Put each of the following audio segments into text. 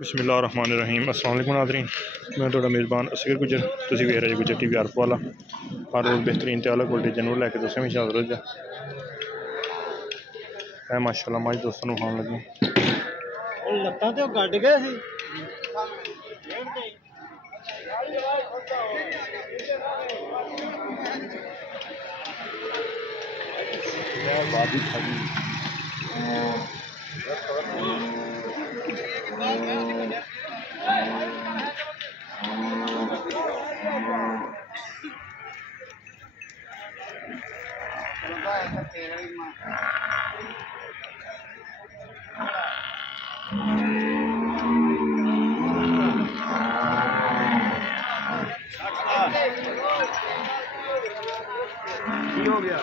बिस्मिल्लाहिर्रहमानिर्रहीम। अस्सलाम वालेकुम नाज़रीन, मैं थोड़ा मेज़बान असगर गुजर, तुसी वेख रहे गुजर टीवी आरफ वाला। हर रोज़ बेहतरीन ते अलग क्वालिटी जानवर लैके तुसें भी हाज़र हो जाए। माशाल्लाह मज दोस्तों नूं खान लगे लत्तां ते गड्ड गए सी। हो गया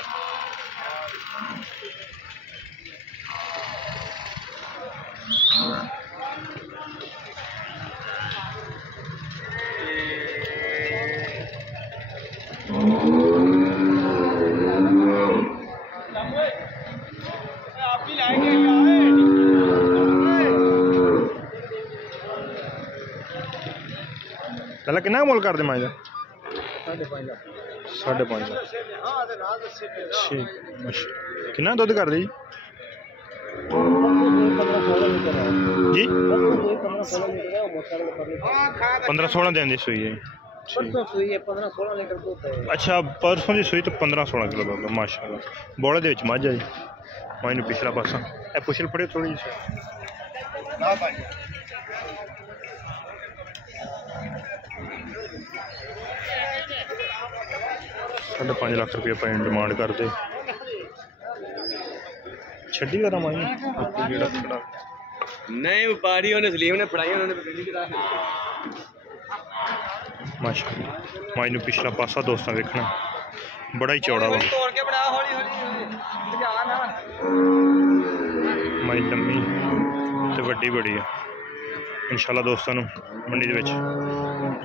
पहले कितना मुल कर दे माई का 5.5 लाख। ठीक कितना दुध कर दे जी 15-16 दिन की सुई है। अच्छा परसों की सुई तो 15-16 किलो दुध माशाल्लाह। बोले दे मझ है जी मैं पिछला पासा ए पुछल फड़े थोड़ी जी 5.5 लाख रुपये पे डिमांड करते छड्डी करा माई नहीं व्यापारी ने सलीम ने फड़ाई उन्होंने माशाल्लाह। माई नूं पिछला पासा दोस्तों देखना बड़ा ही चौड़ा वा। माई लम्मी ते वड्डी बड़ी है। इंशाल्लाह दोस्तों नूं मंडी दे विच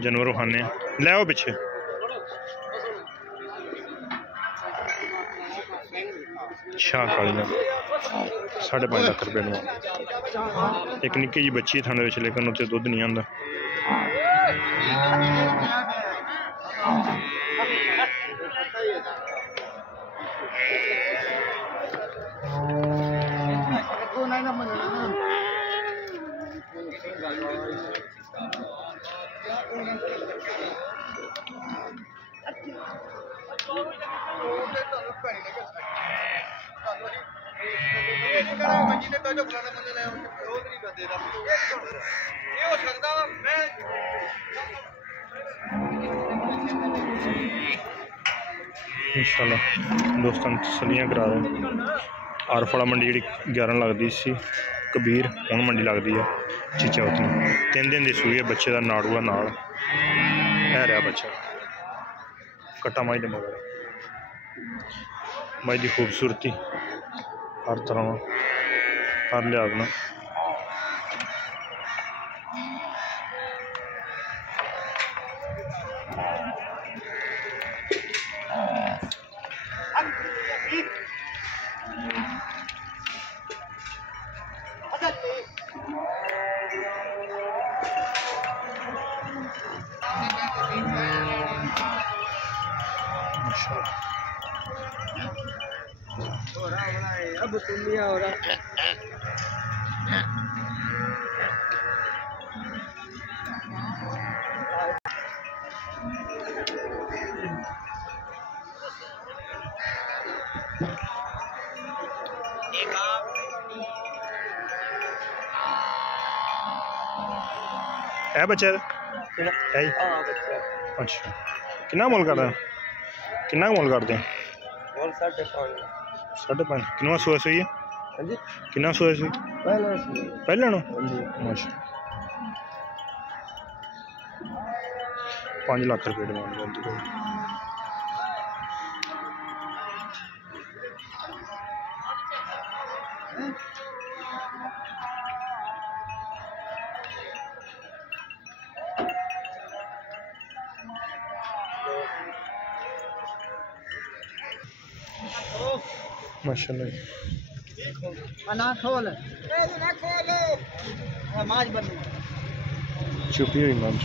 जानवर विखाने लै आओ पिछे। शाह काली 5.5 लाख रुपये में एक निक्की जी बच्ची थाने विच लेकिन उत्ते दुध नहीं आंदा। इंशाल्लाह दोस्तों तसलियां करा रहे आरफड़ा मंडी जी 11 लगती सी कबीर हूँ मंडी लगती है चिचौती 3 दिन की सूई है। बच्चे का नाड़ूआ नाल है रहा बच्चा कट्टा माई दे मगर माई की खूबसूरती हर तरह हर लिहाज ना अब दुनिया हो रहा है बच्चे है अच्छा कितना मोल कर कितना मोल करते हैं 5.5 कितना सोया सही है कितना सोया सही पहले नो अच्छा 5 लाख रुपये डिमांड करती है। माशाल्लाह ना खोल माज बन चुपी हुई मझ।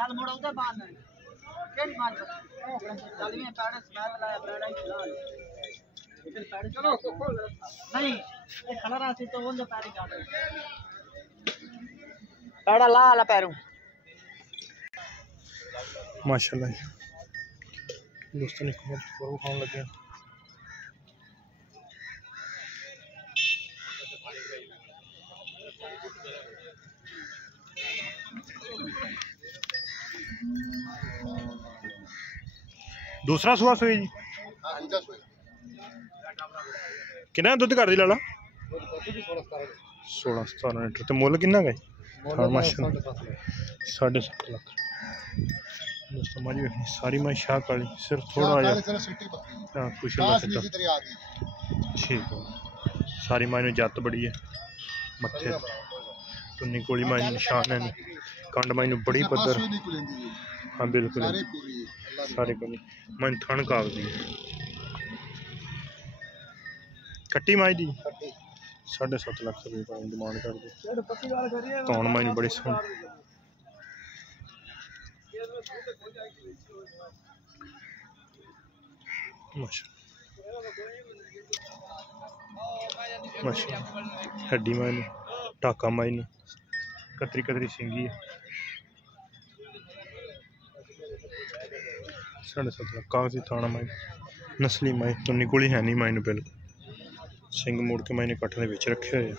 चल मुड़ उधर बांध केड़ी बांध चल ये पैर स्मेल लाया पैर ही चला इधर पैर चलो खोल नहीं ये खड़ा रास्ते तो वो पैर ही काट पैर ला ला पैरों माशाल्लाह दोस्तों ने खूब फुल खाने लगे। दूसरा सुहा सोई जी कितना दुध कर दी लाला 16-17 लीटर तो मुल किन्ना गए 7.5 लाख दोस्तों मज वेखनी सारी मैं शाह काली सिर्फ थोड़ा कुछ ठीक है सारी मायने जत बड़ी है मत्थे तुन्नी कोली मायने निशान है कंड मायने बड़ी पद्धर हाँ बिल्कुल सारे को मन थन कागजी कट्टी माई दी 7.5 लाख रुपये डिमांड कर दी कौन मायने बड़ी सोहनी हड्डी मायने टाका मायने कतरी कतरी सिंगी है 7.5 लाख कागजी थाना मायने नस्ली माई तो निकोली है नहीं मायने बिल्कुल सिंह मोड़ के मायने कट्ठ के रखे हुए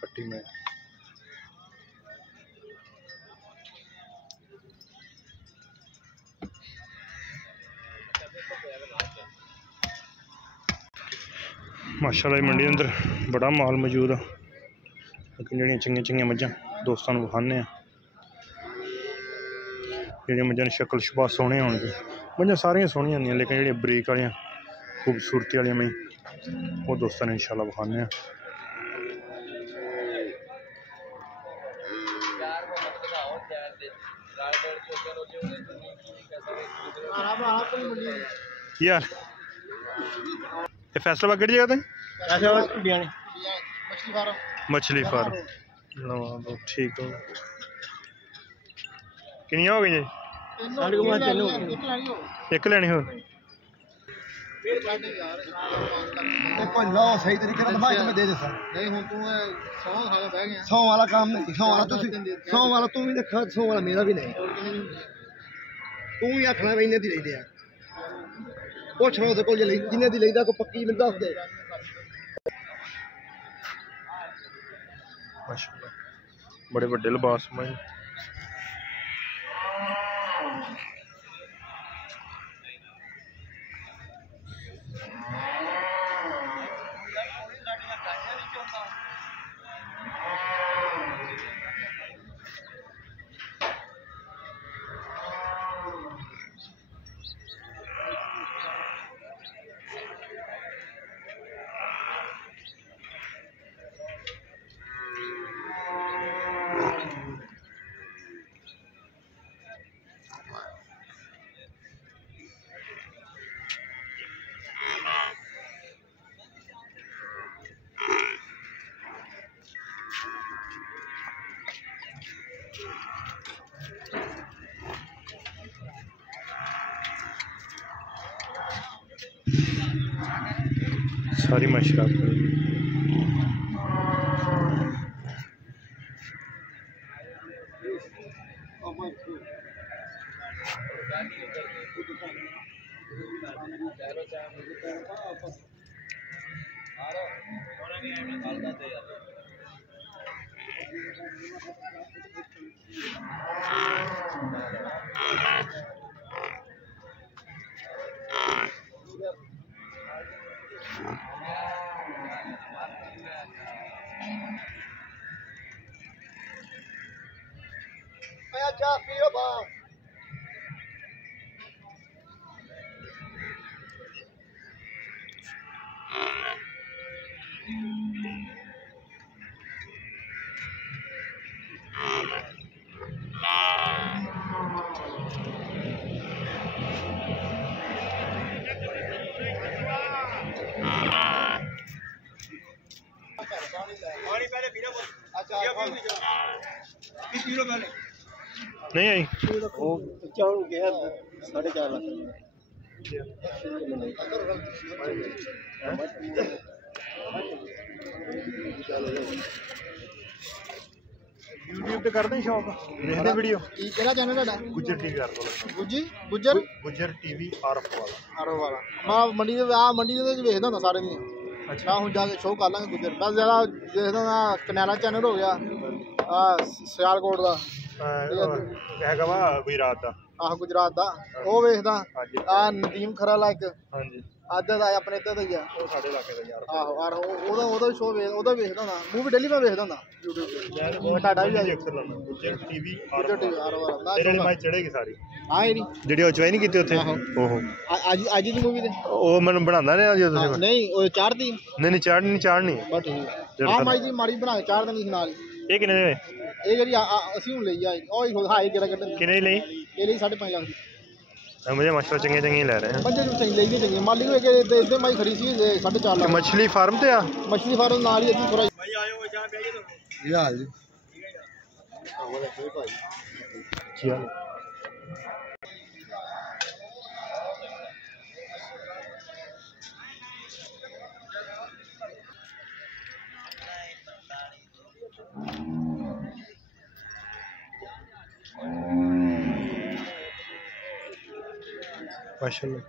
कट्टी में माशाल्लाह मंडी अंदर बड़ा माल मौजूद है लेकिन जड़ियाँ चंगियां चंगियां मझां दोस्तों को विखाने जी मझां की शक्ल शुभा सोहने होंगे मझां सारियां सोहनियां होंदियां लेकिन जी बरीक वाली खूबसूरती वाली मई वो दोस्तों ने इंशाल्लाह विखाने यार ये फैसलाबाद किहड़ी जगह मछली फार्म ठीक हो किनिया हो गई जी एक लैनी हो सही तरीके में दे दे सर नहीं हूं तू 100 वाला काम नहीं 100 वाला तू 100 वाला तू भी देखा 100 वाला मेरा भी नहीं तू ही आखना भी इन्ने दी लेदे आ पुछ लो ते कोल जे जिन्ने दी लेदा को पक्की मिल दस दे माशाल्लाह बड़े बड़े लिबास में सारी मशराब आ चाह पियो बाप पानी पहले पीना अच्छा पी लो पहले नहीं आई वो चार गया 4.5 लाख यूट्यूब पे करते हैं शौक देखते वीडियो केड़ा चैनल है Gujjar TV are Gujjar TV आरफ वाला मैं मंडी दे वेखदा हुंदा सारे दी अच्छा हुन जाके शो कर लांगे गुज्जर मैं ज्यादा देखदा ना कनाला चैनल हो गया सियालकोट दा हैगा वा गुजरात दा आह गुजरात दा ओ वेखदा नदीम खरा लाइक हां जी आदर दा अपने इधर दा ही आ ਉਹ ਸਾਡੇ ਇਲਾਕੇ ਦਾ ਯਾਰ आहो यार ओदा शो ओदा वेखदा ना मूवी डेली मैं वेखदा ना YouTube पे ਮੈਂ टाटा भी आई ਅਕਸਰ ਲਾਉਂਦਾ Gujjar TV Gujjar TV R वाला ਤੇਰੇ ਵਾਲੀ ਮੈਚ ਚੜੇਗੀ ਸਾਰੀ हां ही नहीं ਜਿਹੜੀ ਉਹ ਚੁਆਈ ਨਹੀਂ ਕੀਤੀ ਉੱਥੇ ਆਹੋ। ਓਹੋ आज दी मूवी दे ਉਹ ਮੈਨੂੰ ਬਣਾਉਂਦਾ ਨੇ ਅੱਜ ਤੁਸੀਂ नहीं ओ चार दी ਨਹੀਂ ਨਹੀਂ ਚਾੜਨੀ बस ठीक हां माई दी माड़ी बना के चार दिन ही नाल ਇਹ ਕਿੰਨੇ ਦੇ ਇਹ ਜਿਹੜੀ ਅਸੀਂ ਹੁਣ ਲਈ ਆ ਉਹ ਹੀ ਹਾਈ ਕਿਹੜਾ ਕੱਢਣ ਕਿੰਨੇ ਦੀ ਲਈ ਇਹ ਲਈ 5.5 ਲੱਖ ਦੀ मुझे मछली चंगे चंगे ले रहे हैं पंजे जो सही लेगी चंगी मालिक को एक इधर माई खड़ी सी 4.5 लाख मछली फार्म ते आ मछली फार्म नाल ही थोड़ा भाई आयो जा बैठे तो ये हाल जी हमारे कोई भाई चल माशाल्लाह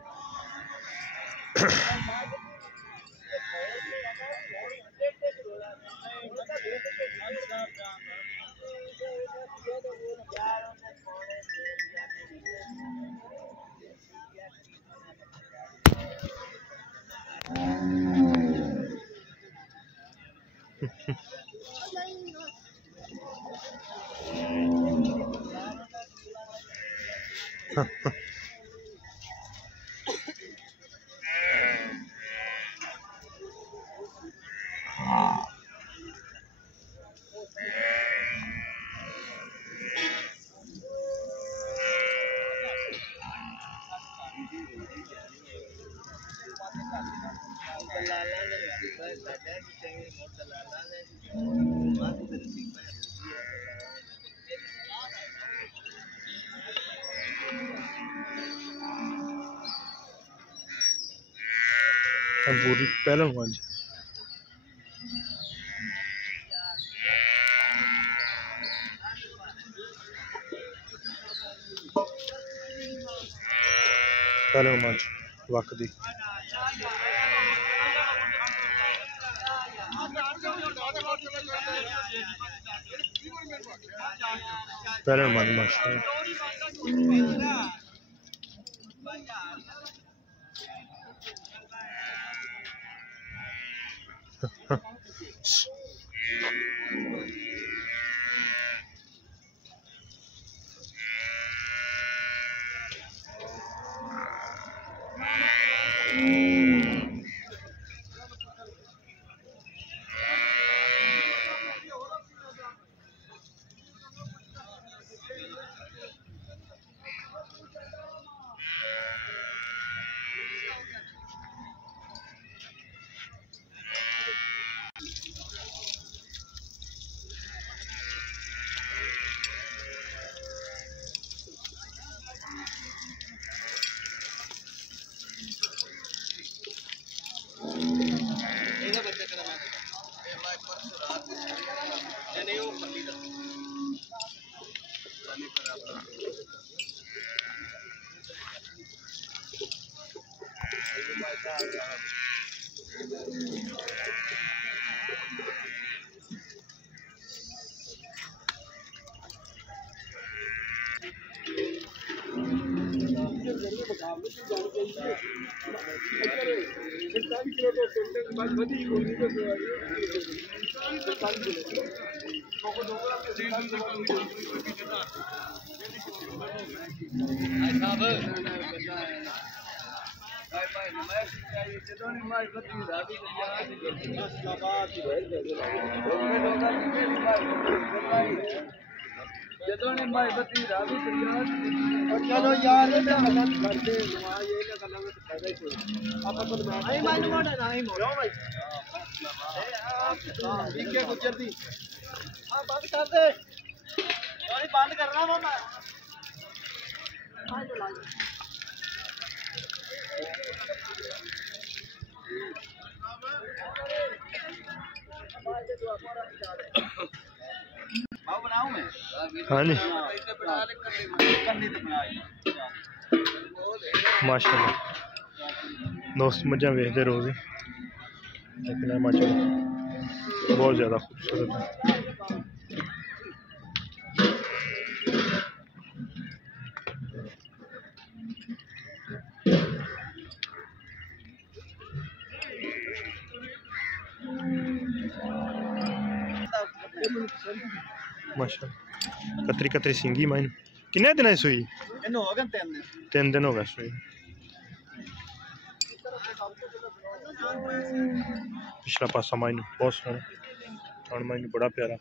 पूरी पहले आज पहले मैच वक दी पहले मैच माशाल्लाह चलो यार ये गल्लां करदे नमाज ये गल्लां में फायदा ही कोई आपा तो नहीं मैं मोड़ा नहीं मोड़ा भाई ठीक है गुजर दी हां बंद कर दे यानी बंद करना वो मैं हाँ जी माशाल्लाह दोस्त मजा वेखते रोज देखना माशाल्लाह बहुत ज़्यादा खूबसूरत है। माशाल्लाह कतरी कतरी सिंगी माइन किन्ने दिन सुई इन्हों हो गए 3 दिन हो गए सुई। पिछला पासा माइन बहुत सोहना और माइन बड़ा प्यारा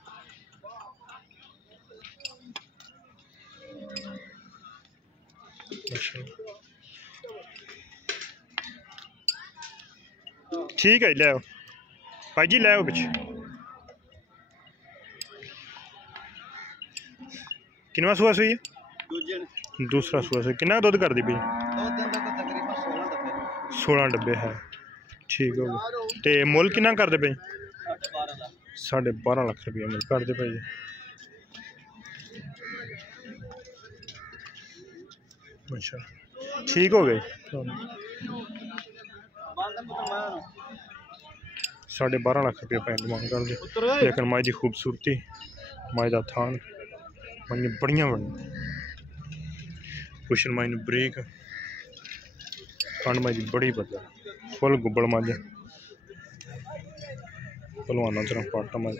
ठीक है ले आओ भाई जी ले आओ पिछे किनवा सुआ सुई दूसरा सुआ सुई किन्ना दुध कर दी पी 16 डब्बे है ठीक हो गया ते मुल किन्ना कर दे पे 12.5 लाख रुपया मुल कर दे भाई अच्छा ठीक हो गए 12.5 लाख रुपया पैन डिमांड कर दे लेकिन माई की खूबसूरती माई का थान माई बड़िया बनी पुशन माई ब्रेक खंड माई की बड़ी बदल फुल गुब्बड़ मज भलवाना तरह पाटा मज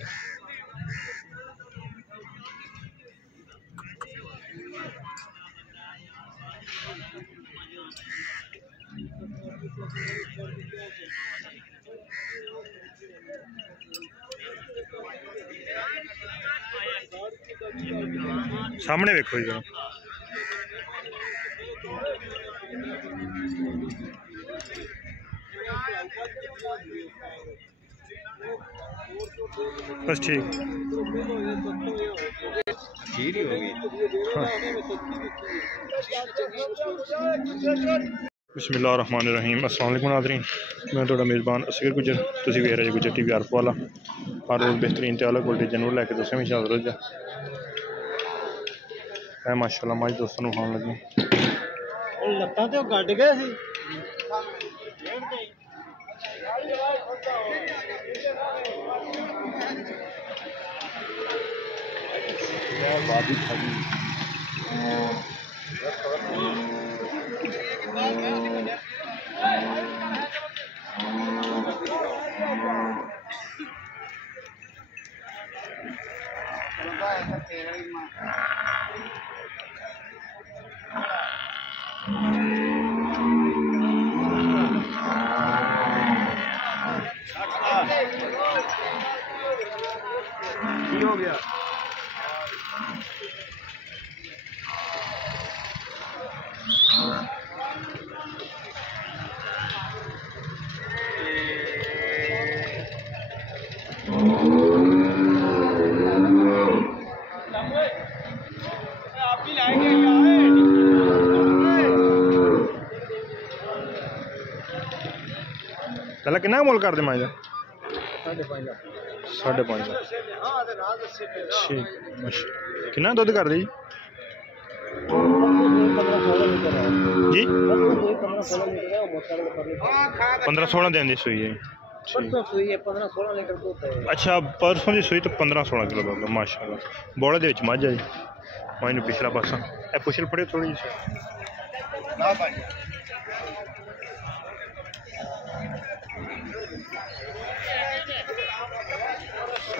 सामने वेखो जी बस ठीक ही हो गई। बिस्मिल्लाहिर्रहमानिर्रहीम अस्सलाम वालेकुम नाज़रीन मैं थोड़ा मेज़बान असगर गुजर तुसी वेख रहे हो गुजर टीवी आरफ वाला हर रोज़ बेहतरीन ते अलग क्वालिटी जनूर लैके तुसें भी हाज़िर हो जा है माशाल्लाह माई दोस्तों नूं खान लगे लत्तां ते गड्ड गए सी बादी खड़ी हो गया पहले कितना मोल कर दे माई का 5.5 ठीक कितना दुध कर दी जी 15-16 दिन की सुई है अच्छा परसों की सुई तो 15-16 किलो दूध माशाल्लाह बोले दे मझ है जी माई पिछला पासा ए पुछल पड़े थोड़ी जी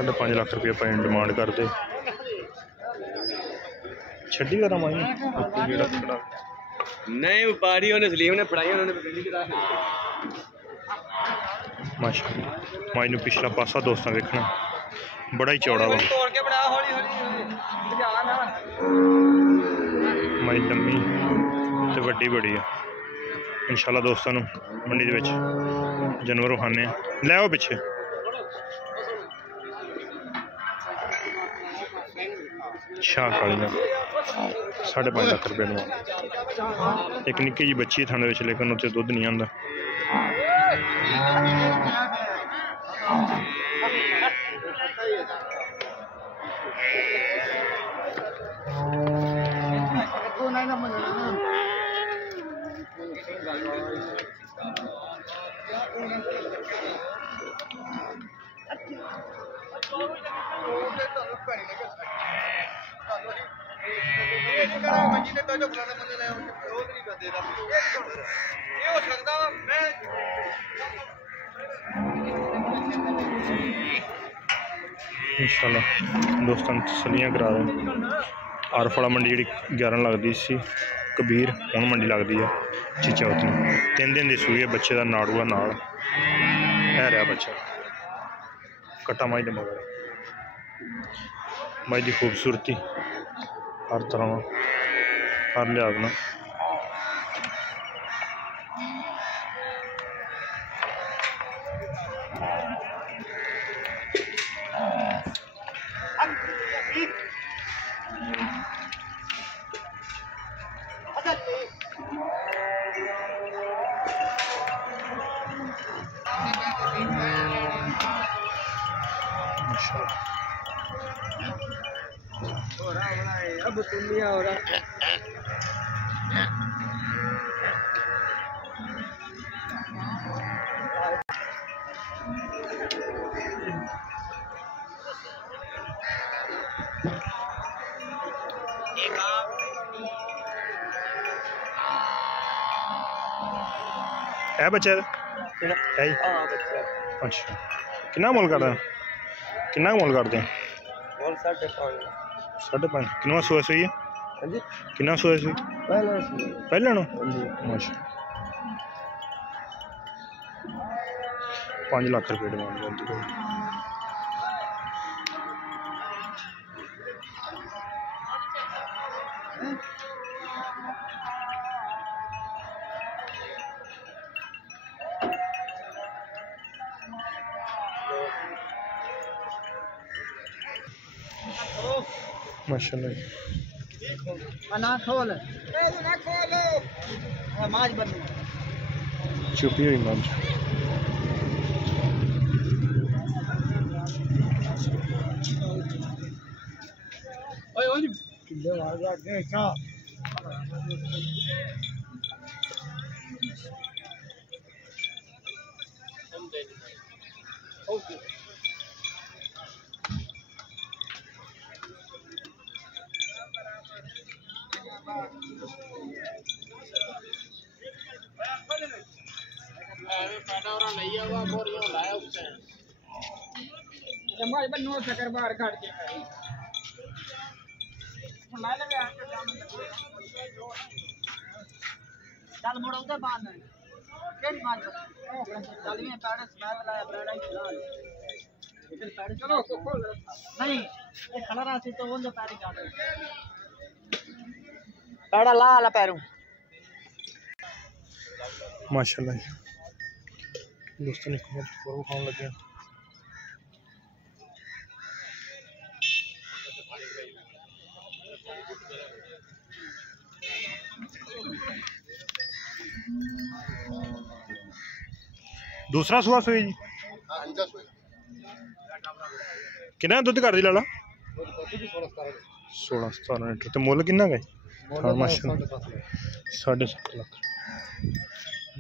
5.5 लाख रुपया पे डिमांड करते छड्डी करा माई नहीं व्यापारी उन्हें सलीम ने फड़ाई उन्होंने माशाल्लाह माई नू पिछला पासा दोस्तों देखना बड़ा ही चौड़ा वा माई लम्मी तो वड्डी बड़ी है इंशाल्लाह दोस्तों मंडी दे विच जानवर खाने लै आओ पिछे शाह काली 5.5 लाख रुपये डिमांड एक निक्की जी बच्ची थाने विच लेकिन उत्ते दुध नहीं आंदा इंशाल्लाह दोस्तों तसलियां करा रहे आरफड़ा मंडी जी 11 लगती सी कबीर हुण मंडी लगती है चिचौतनी 3 दिन की सूई है बच्चे का नाड़ूआ नाल है रहा बच्चा कट्टा माई दे मगर माई की खूबसूरती हर तरह हर लिहाज ना अब दुनिया हो रहा है बच्चा है अच्छा कितना मोल करते हैं कितना मोल करते हैं 5.5 कितना सोया सही है कितना सोया सही पहले नो अच्छा 5 लाख रुपये डिमांड करती है माशाल्लाह ना खोल माज बन चुपी हुई माज ओए ओए किलो आ गया कैसा ओके चल मुड़ उधर बांध केड़ी बांध चल में पैड़ स्मेल लाया ब्रेड ही खिला इधर पैड़ चलो खोल नहीं ये खलरा से तो वो पैर काट पैड़ा ला ला पैरों माशाल्लाह दोस्तों ने खूब खाने लगे दूसरा सुहा सोई जी कितना दुध कर दी लाला 16-17 लीटर तो मुल किन्ना गए 7.5 लाख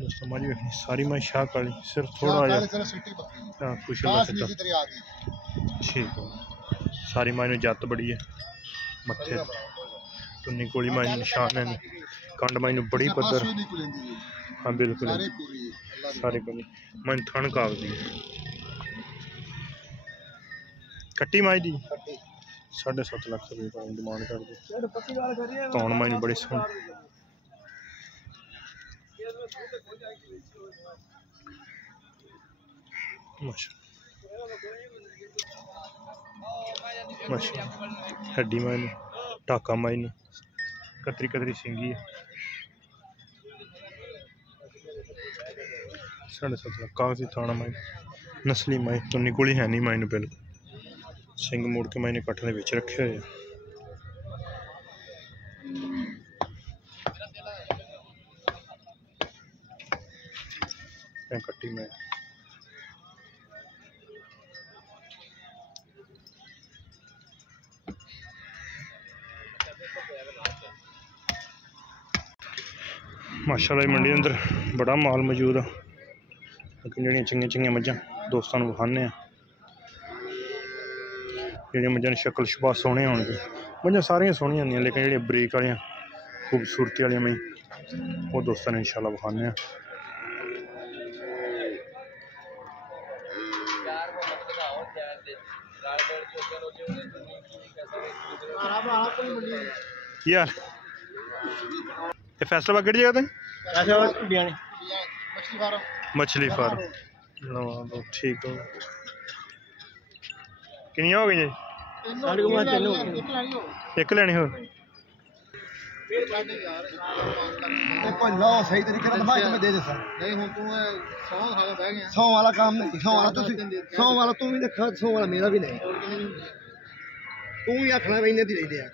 दोस्तों मज वेखनी सारी मैं शाह काली सिर्फ थोड़ा कुछ ठीक है सारी माई जत बड़ी है मत्थे टुन्नी कोली माई निशान है कंड माई बड़ी पद्धर हाँ बिल्कुल सारे को मैं थन कागदी ਕੱਟੀ ਮਾਈ ਦੀ 7.5 ਲੱਖ रुपये डिमांड कर दी। तौन माई बड़ी सोहनी हड्डी माई टाका माई कतरी कतरी सिंगी है 7.5 लाख कागजी थाना माई नस्ली माई तो निकोली है नहीं माई बिल्कुल सिंह मोड़ के माई ने कट्ठ के विच रखे हुए कट्टी मैं माशाल्लाह मंडी अंदर बड़ा माल मौजूद है लेकिन जड़ियाँ चंगियां चंगियां मझां दोस्तों विखाने जड़ियाँ मझां शक्ल शबा सोहने होंगे मझां सारियां सोहनियां होंदियां लेकिन जड़ियां बरीक वालियां खूबसूरती वालियां मैं वो दोस्तों ने इंशाल्लाह विखाने यार ये फैसलाबाद किहड़ी जगह ते मछली फार्म ठीक हो किनिया हो गई जी एक लैनी हो सही तरीके दे दे सर नहीं हूं तू 100 वाला काम नहीं 100 वाला तू 100 वाला तू भी देखा 100 वाला मेरा भी नहीं तू ही आखना इन्ने दी लेदे आ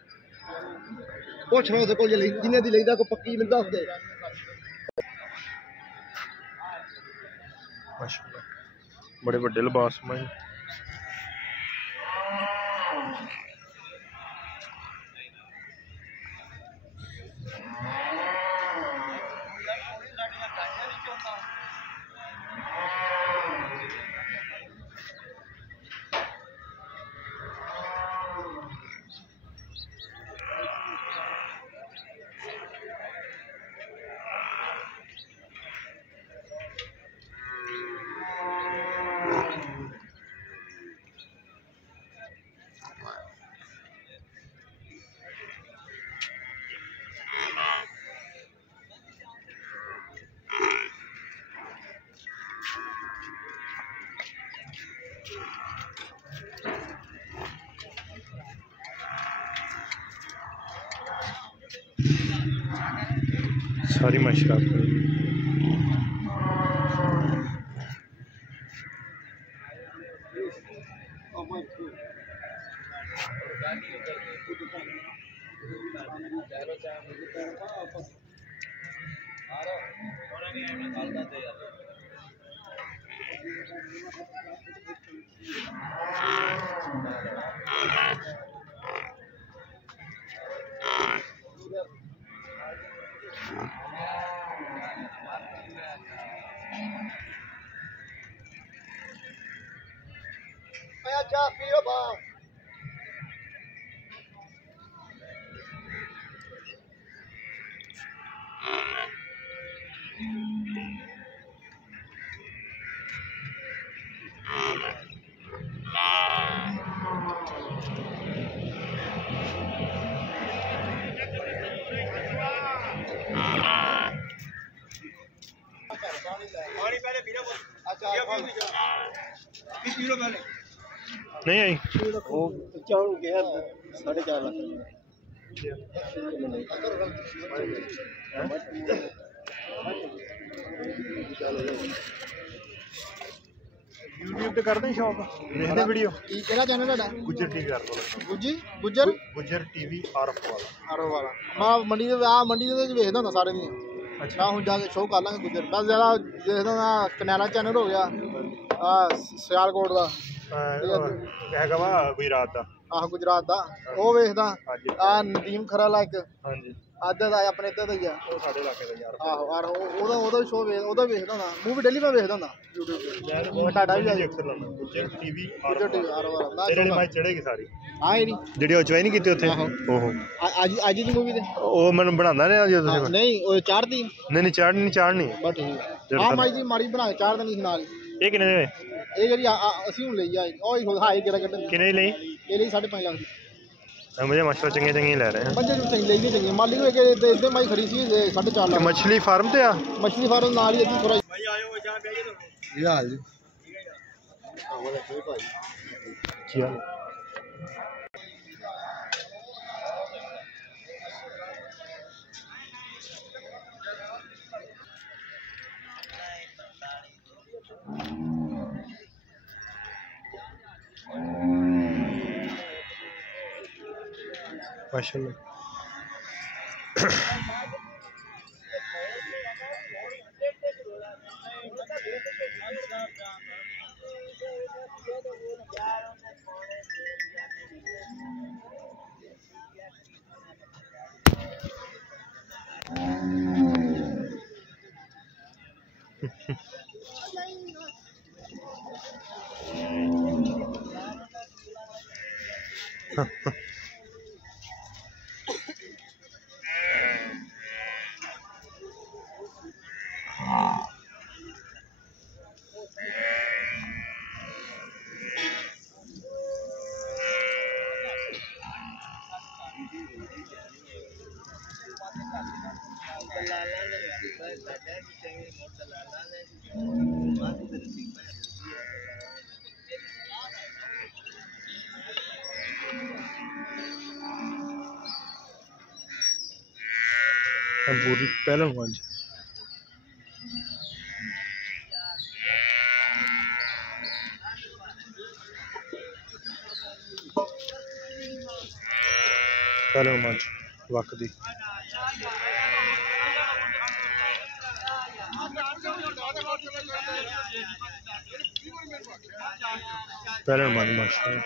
पुछ रहा को जिन्ने दी लेदा को पक्की मिलदा दे माशाल्लाह बड़े बड़े लिबास में सारी मशराब चाह पियो बा पानी पहले पीना अच्छा पीलो पहले नहीं आई वो चावल गया 4.5 लाख यूट्यूब पे करते हैं शॉप देखते वीडियो केड़ा चैनल है Gujjar TV are Gujjar TV R वाला मैं मंडी दे मंडी दे वेखदा हुंदा सारे दी अच्छा हुन जाके शो कर लांगे गुज्जर बस ज्यादा देखदा ना कनाला चैनल हो गया सियालकोट दा हैगा वा गुजरात दा आह गुजरात दा ओ वेखदा आ नदीम खरा लाइक हां जी आदत आ अपने इधर दा ही आ ओ साडे इलाके दा यार आहो यार ओदा शो ओदा वेखदा ना मूवी डेली मैं वेखदा ना YouTube पे मैं टाटा भी अक्सर लाना गुज्जर टीवी आर वाला तेरे मैं चढ़ेगी सारी हां एडी जेडी ओ ज्वाइन कीती ओथे ओहो आज दी मूवी दे ओ मैं बनांदा ने जो तुसी नहीं ओ चाड़ती नहीं चाड़नी बस ठीक हां माई दी माड़ी बना के चाड़ देनी नाल ये किन्ने दे ਇਹ ਜਿਹੜੀ ਅਸੀਂ ਹੁਣ ਲਈ ਆ ਉਹ ਹੀ ਹਾਈ ਕਿਹੜਾ ਕੱਢਣ किन्ने दी लई ਇਹ ਲਈ 5.5 ਲੱਖ ਦੀ मुझे माशाल्लाह चंगे चंगे ही ले रहे हैं ਬੰਦੇ ਨੂੰ ਚੰਗੀ ਲਈ ਚੰਗੀ ਮਾਲੀ ਨੂੰ ਇੱਥੇ ਮਾਈ ਖੜੀ ਸੀ 4.5 ਲੱਖ मछली फार्म ते आ ਮਛਲੀ ਫਾਰਮ ਨਾਲ ਹੀ ਇੱਥੇ ਥੋੜਾ ਭਾਈ ਆਇਓ ਜਾਂ ਬੈਠੇ ਇਹ ਹਾਲ ਜੀ ਆਹ ਦੇਖੋ ਭਾਈ ਕੀ ਹਾਲ माशाल्लाह पूरी पहले हुआ जी पहले मंच वक्त दी पहले मंच माशाल्लाह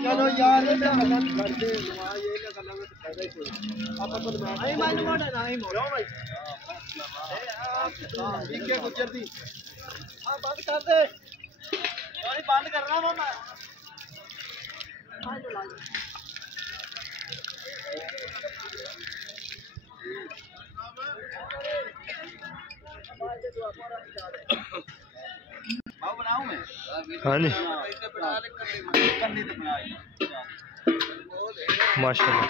चलो यार ये गलत करते नमाज ये गलत फायदा ही कोई आप तो आई माइन मोड़ ना आई मोड़ भाई ठीक है गुजर दी हां बंद कर दे यानी बंद करना मामा हां तो लाग आओ बनाऊं मैं हाँ जी माशाल्लाह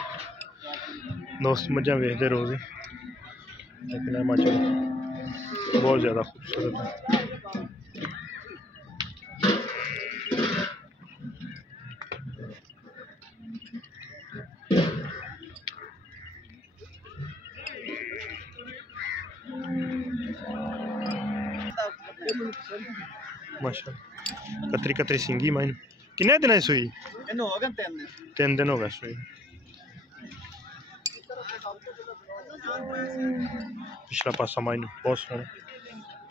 दोस्त मजा वेखते रोज लेकिन माशाल्लाह बहुत ज़्यादा खूबसूरत है माशाल्लाह कतरी कतरी सिंगी माइन किन्ने दिन है सुई इन्हों हो गए 3 दिन हो गए सुई पिछला पासा माइन बहुत सोहना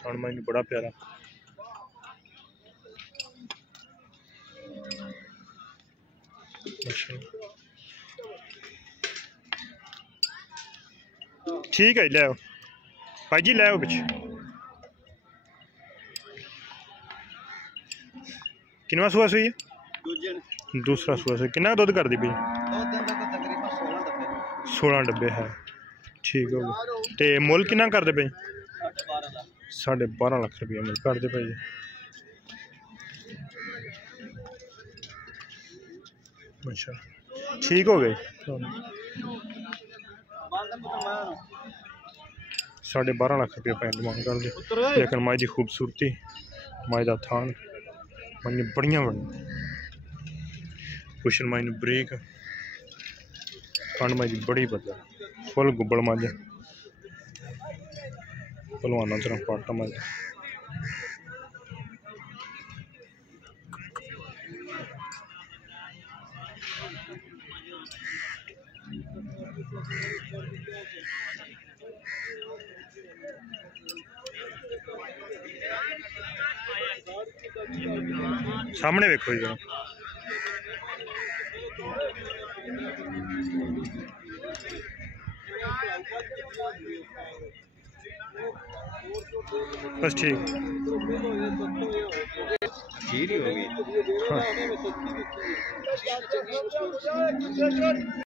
और माइन बड़ा प्यारा ठीक है ले आओ भाई जी, ले आओ पिछे। किनवा सूआ सुई है? दूसरा सूआ सुई। कितना दुध कर दी भाई? 16 डब्बे है। ठीक हो गया। तो मुल कितना कर दे भाई? 12.5 लाख रुपया मुल कर दे भाई। अच्छा ठीक हो गए। 12.5 लाख रुपया पैंट मांग कर दे। लेकिन माई की खूबसूरती, माई का थान, माई बड़िया बड़ी कुशन, माई बरीक खंड, माई की बड़ी बदल फुल गुब्बड़ मज भलवाना तरह पाटा मज। सामने वेखो जी। बस ठीक खीर ही होगी। हाँ।